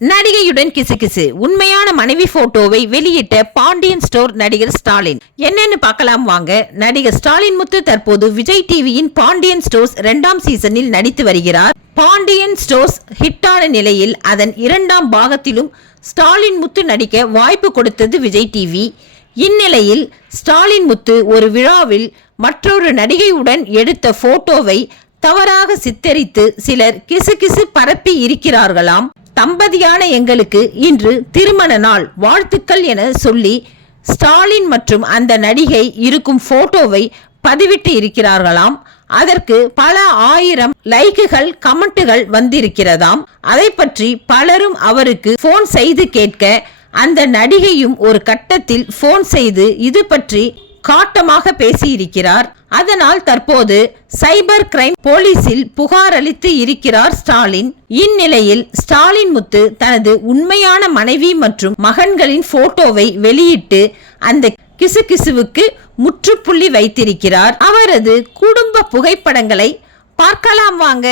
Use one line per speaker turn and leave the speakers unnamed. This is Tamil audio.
நடிகையுடன் கிசுகிசு. உண்மையான மனைவி போட்டோவை வெளியிட்ட பாண்டியன் ஸ்டோர் நடிகர் ஸ்டாலின். என்னன்னு பார்க்கலாம் வாங்க. நடிகர் ஸ்டாலின் முத்து தற்போது விஜய் டிவியின் பாண்டியன் ஸ்டோர்ஸ் இரண்டாம் சீசனில் நடித்து வருகிறார். பாண்டியன் ஸ்டோர்ஸ் ஹிட்டான நிலையில் அதன் இரண்டாம் பாகத்திலும் ஸ்டாலின் முத்து நடிக்க வாய்ப்பு கொடுத்தது விஜய் டிவி. இந்நிலையில் ஸ்டாலின் முத்து ஒரு விழாவில் மற்றொரு நடிகையுடன் எடுத்த போட்டோவை தவறாக சித்தரித்து சிலர் கிசுகிசு பரப்பி இருக்கிறார்களாம். தம்பதியான எங்களுக்கு இன்று திருமண நாள். வாழ்த்துக்கள் என சொல்லி ஸ்டாலின் மற்றும் அந்த நடிகை இருக்கும் போட்டோவை பதிவிட்டு இருக்கிறார்களாம். அதற்கு பல ஆயிரம் லைக்குகள் கமெண்ட்டுகள் வந்திருக்கிறதாம். அதை பற்றி பலரும் அவருக்கு போன் செய்து கேட்க அந்த நடிகையும் ஒரு கட்டத்தில் போன் செய்து இது பற்றி காட்டமாக பேசியிருக்கிறார். அதனால் தற்போது சைபர் கிரைம் போலீசில் புகார் அளித்து இருக்கிறார் ஸ்டாலின். இந்நிலையில் ஸ்டாலின் முத்து தனது உண்மையான மனைவி மற்றும் மகன்களின் போட்டோவை வெளியிட்டு அந்த கிசுகிசுவுக்கு முற்றுப்புள்ளி வைத்திருக்கிறார். அவரது குடும்ப புகைப்படங்களை பார்க்கலாம் வாங்க.